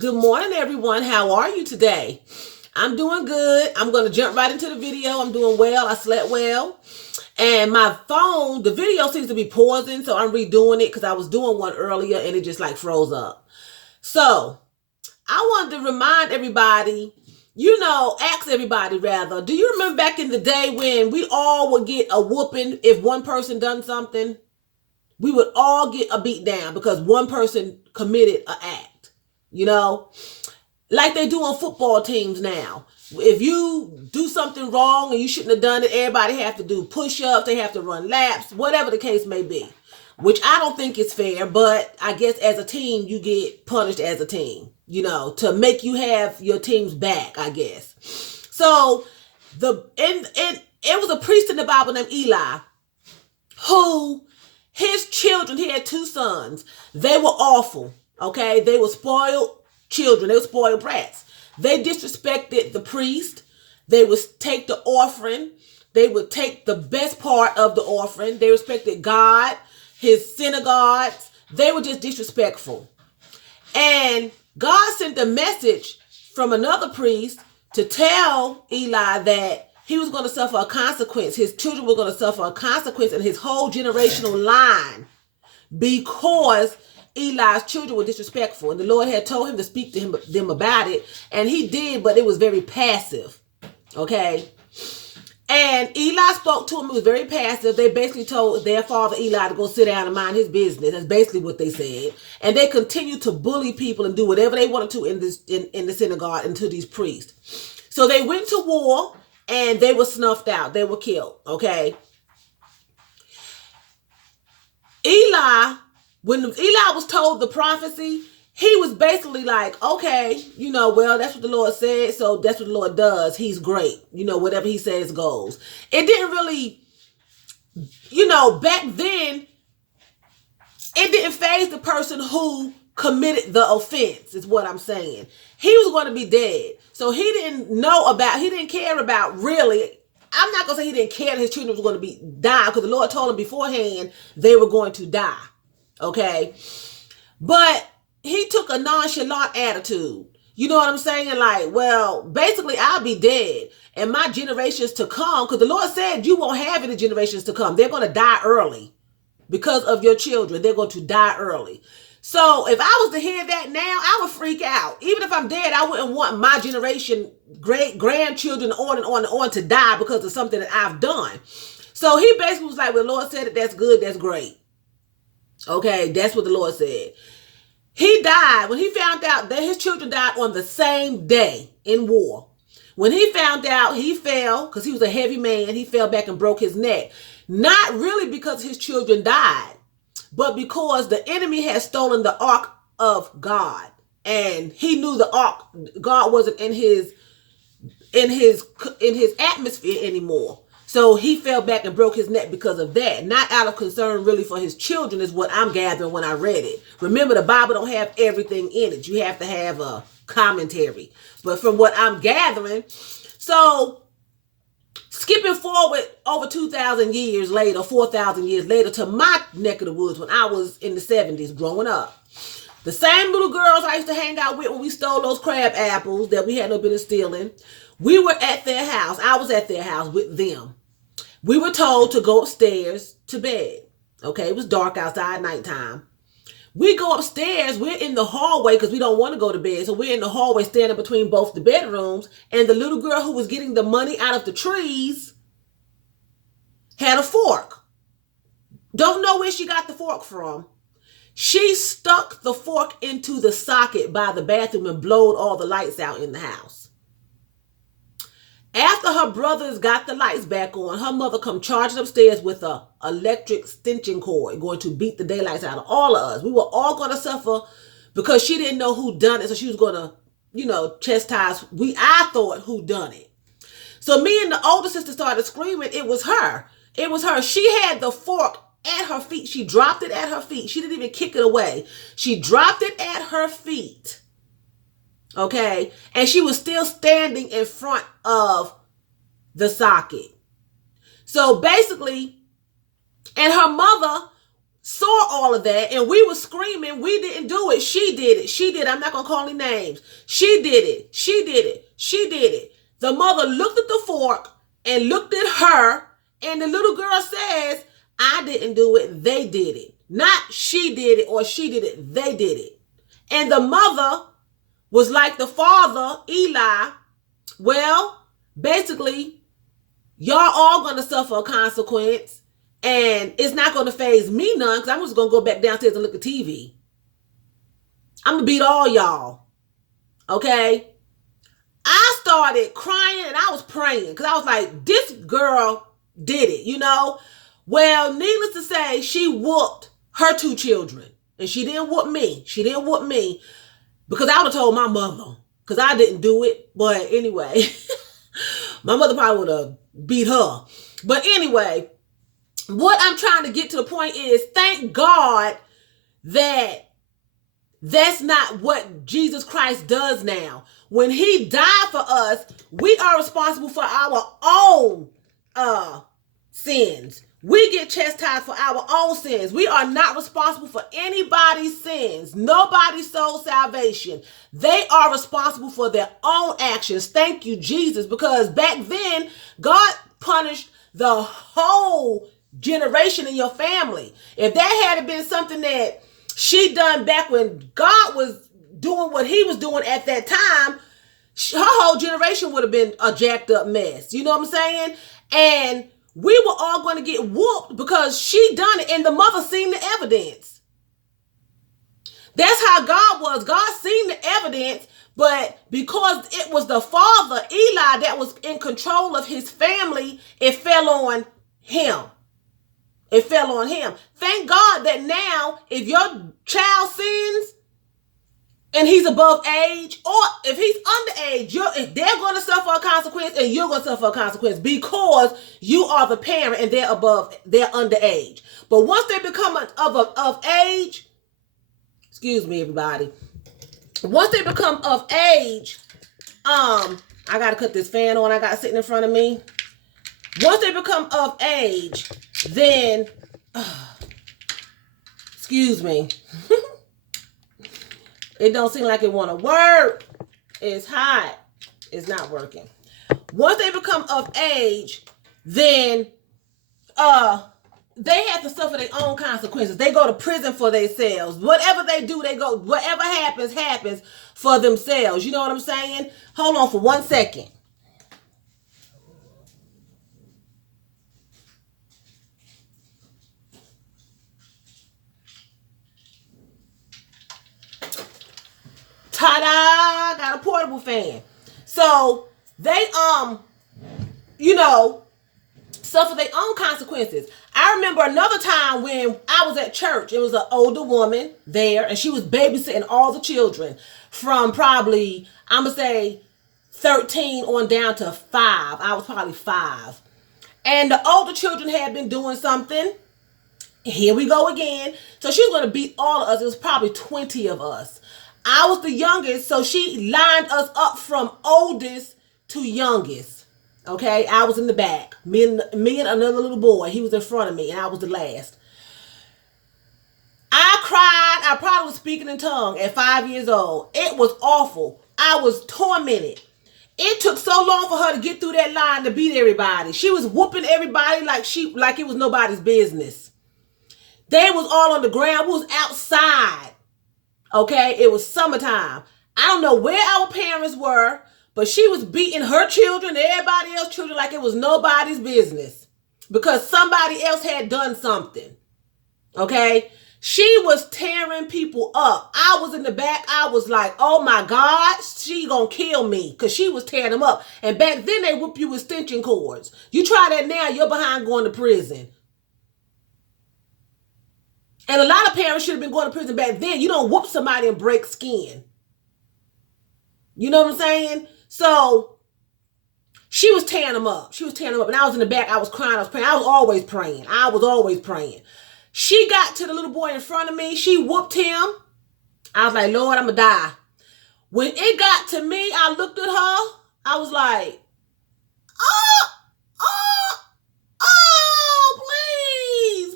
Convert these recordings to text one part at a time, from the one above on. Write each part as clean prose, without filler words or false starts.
Good morning, everyone. How are you today? I'm doing good. I'm going to jump right into the video. I'm doing well. I slept well. And my phone, the video seems to be pausing, so I'm redoing it because I was doing one earlier and it just like froze up. So I wanted to remind everybody, ask everybody rather, do you remember back in the day when we all would get a whooping if one person done something? We would all get a beat down because one person committed an act, you know? Like they do on football teams now. If you do something wrong and you shouldn't have done it, everybody have to do push-ups, they have to run laps, whatever the case may be. Which I don't think is fair, but I guess as a team, you get punished as a team, to make you have your team's back, I guess. So it was a priest in the Bible named Eli, who his children, he had two sons. They were awful, okay? They were spoiled children. They were spoiled brats. They disrespected the priest. They would take the offering. They would take the best part of the offering. They respected God, his synagogues. They were just disrespectful. And God sent a message from another priest to tell Eli that he was going to suffer a consequence. His children were going to suffer a consequence in his whole generational line because Eli's children were disrespectful. And the Lord had told him to speak to them about it. And he did, but it was very passive. Okay? And Eli spoke to him. It was very passive. They basically told their father Eli to go sit down and mind his business. That's basically what they said. And they continued to bully people and do whatever they wanted to in the synagogue and to these priests. So they went to war and they were snuffed out. They were killed. Okay? When Eli was told the prophecy, he was basically like, okay, well, that's what the Lord said, so that's what the Lord does. He's great. Whatever he says goes. It didn't really, back then, it didn't faze the person who committed the offense, is what I'm saying. He was going to be dead. So he didn't care about really. I'm not going to say he didn't care that his children was going to die because the Lord told him beforehand they were going to die. Okay? But he took a nonchalant attitude. You know what I'm saying? Like, well, basically, I'll be dead. And my generations to come, because the Lord said you won't have any generations to come. They're going to die early because of your children. They're going to die early. So if I was to hear that now, I would freak out. Even if I'm dead, I wouldn't want my generation, great grandchildren on and on and on to die because of something that I've done. So he basically was like, well, the Lord said it, that's good, that's great. Okay, that's what the Lord said. He died when he found out that his children died on the same day in war. When he found out, he fell because he was a heavy man. He fell back and broke his neck. Not really because his children died, but because the enemy had stolen the ark of God. And he knew the ark, God wasn't in his atmosphere anymore. So he fell back and broke his neck because of that. Not out of concern really for his children is what I'm gathering when I read it. Remember, the Bible don't have everything in it. You have to have a commentary. But from what I'm gathering, so skipping forward over 2,000 years later, 4,000 years later to my neck of the woods when I was in the 70s growing up. The same little girls I used to hang out with when we stole those crab apples that we had no business stealing. We were at their house. I was at their house with them. We were told to go upstairs to bed. Okay, it was dark outside, nighttime. We go upstairs. We're in the hallway because we don't want to go to bed. So we're in the hallway standing between both the bedrooms. And the little girl who was getting the money out of the trees had a fork. Don't know where she got the fork from. She stuck the fork into the socket by the bathroom and blowed all the lights out in the house. After her brothers got the lights back on, her mother come charging upstairs with a electric extension cord going to beat the daylights out of all of us. We were all going to suffer because she didn't know who done it. So she was going to, chastise. I thought who done it. So me and the older sister started screaming. It was her. It was her. She had the fork at her feet. She dropped it at her feet. She didn't even kick it away. She dropped it at her feet. Okay. And she was still standing in front of the socket. So basically, and her mother saw all of that, and we were screaming. We didn't do it. She did it. She did it. I'm not going to call any names. She did it. She did it. She did it. The mother looked at the fork and looked at her, and the little girl says, I didn't do it. They did it. Not she did it or she did it. They did it. And the mother was like the father, Eli. Well, basically, y'all all going to suffer a consequence. And it's not going to faze me none, because I'm just going to go back downstairs and look at TV. I'm going to beat all y'all. Okay? I started crying and I was praying, because I was like, this girl did it, you know? Well, needless to say, she whooped her 2 children. And she didn't whoop me. She didn't whoop me, because I would have told my mother, because I didn't do it. But anyway, my mother probably would have beat her. But anyway, what I'm trying to get to the point is, thank God that that's not what Jesus Christ does now. When he died for us, we are responsible for our own sins. We get chastised for our own sins. We are not responsible for anybody's sins. Nobody's soul salvation. They are responsible for their own actions. Thank you, Jesus, because back then, God punished the whole generation in your family. If that had been something that she done back when God was doing what he was doing at that time, her whole generation would have been a jacked up mess. You know what I'm saying? And we were all going to get whooped because she done it, and the mother seen the evidence. That's how God was. God seen the evidence, but because it was the father, Eli, that was in control of his family, it fell on him. It fell on him. Thank God that now, if your child sins and he's above age, or if he's underage, they're going to suffer a consequence, and you're going to suffer a consequence, because you are the parent and they're underage. But once they become of age, excuse me, everybody. Once they become of age, I got to cut this fan on I got sitting in front of me. Once they become of age, then, excuse me, it don't seem like it want to work. It's hot. It's not working. Once they become of age, then they have to suffer their own consequences. They go to prison for themselves. Whatever they do, whatever happens for themselves. You know what I'm saying? Hold on for 1 second. Ta-da! Got a portable fan. So they suffer their own consequences. I remember another time when I was at church. It was an older woman there, and she was babysitting all the children from probably, I'm gonna say 13 on down to 5. I was probably 5. And the older children had been doing something. Here we go again. So she was going to beat all of us. It was probably 20 of us. I was the youngest, so she lined us up from oldest to youngest. Okay, I was in the back. Me and another little boy. He was in front of me, and I was the last. I cried. I probably was speaking in tongues at 5 years old. It was awful. I was tormented. It took so long for her to get through that line to beat everybody. She was whooping everybody like it was nobody's business. They was all on the ground. We was outside. Okay, it was summertime. I don't know where our parents were, but she was beating her children, everybody else's children, like it was nobody's business, because somebody else had done something. Okay, she was tearing people up. I was in the back. I was like, oh my God, she gonna kill me, because she was tearing them up. And back then they whoop you with extension cords. You try that now, you're behind going to prison. And a lot of parents should have been going to prison back then. You don't whoop somebody and break skin. You know what I'm saying? So she was tearing them up. She was tearing them up. And I was in the back. I was crying. I was praying. I was always praying. She got to the little boy in front of me. She whooped him. I was like, Lord, I'm going to die. When it got to me, I looked at her. I was like,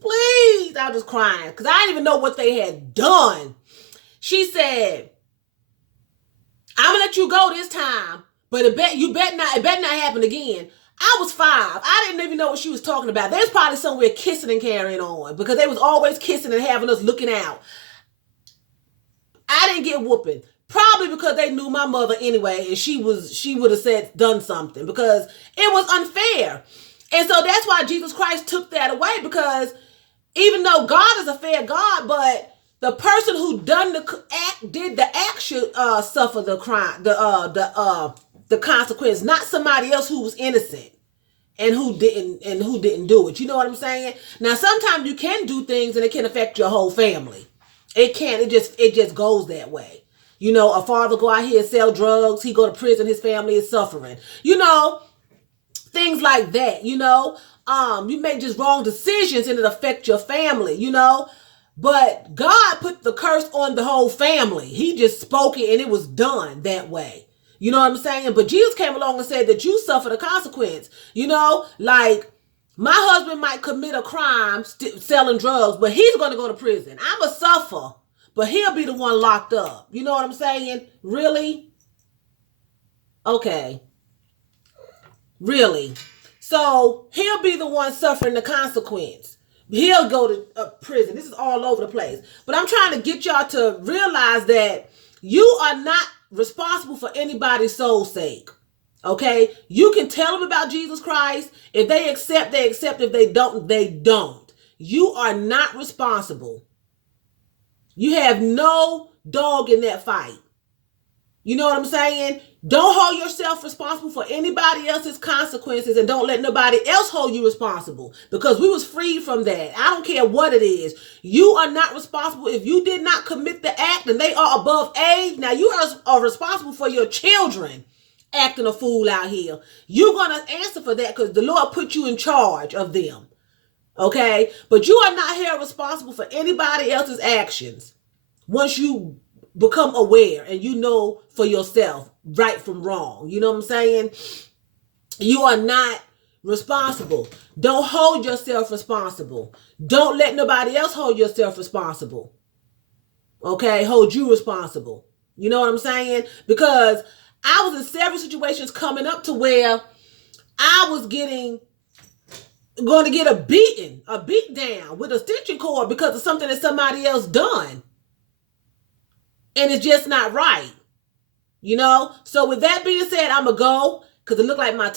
please. out just crying because I didn't even know what they had done. She said, I'm gonna let you go this time, but it better not happen again. I was 5. I didn't even know what she was talking about. They was probably somewhere kissing and carrying on because they was always kissing and having us looking out. I didn't get whooping. Probably because they knew my mother anyway, and she would have done something because it was unfair. And so that's why Jesus Christ took that away, because even though God is a fair God, but the person who did the act should suffer the crime, the consequence, not somebody else who was innocent and who didn't do it. You know what I'm saying? Now, sometimes you can do things and it can affect your whole family. It can. It just goes that way. You know, a father go out here and sell drugs. He go to prison. His family is suffering. You know, things like that. You know, you make just wrong decisions and it affect your family. You know, but God put the curse on the whole family. He just spoke it and it was done that way. You know what I'm saying? But Jesus came along and said that you suffer the consequence. You know, like my husband might commit a crime selling drugs, but he's going to go to prison. I'm a suffer, but he'll be the one locked up. You know what I'm saying? Really? Okay. Really? So he'll be the one suffering the consequence. He'll go to prison. This is all over the place. But I'm trying to get y'all to realize that you are not responsible for anybody's soul's sake. Okay? You can tell them about Jesus Christ. If they accept, they accept. If they don't, they don't. You are not responsible. You have no dog in that fight. You know what I'm saying? Don't hold yourself responsible for anybody else's consequences, and don't let nobody else hold you responsible, because we was freed from that. I don't care what it is. You are not responsible if you did not commit the act and they are above age. Now you are responsible for your children acting a fool out here. You're going to answer for that because the Lord put you in charge of them. Okay? But you are not held responsible for anybody else's actions once you become aware and you know for yourself right from wrong. You know what I'm saying? You are not responsible. Don't hold yourself responsible. Don't let nobody else hold yourself responsible. Okay? Hold you responsible. You know what I'm saying? Because I was in several situations coming up to where I was going to get a beat down with a stitching cord because of something that somebody else done. And it's just not right. You know? So with that being said, I'm going to go because it looked like my time.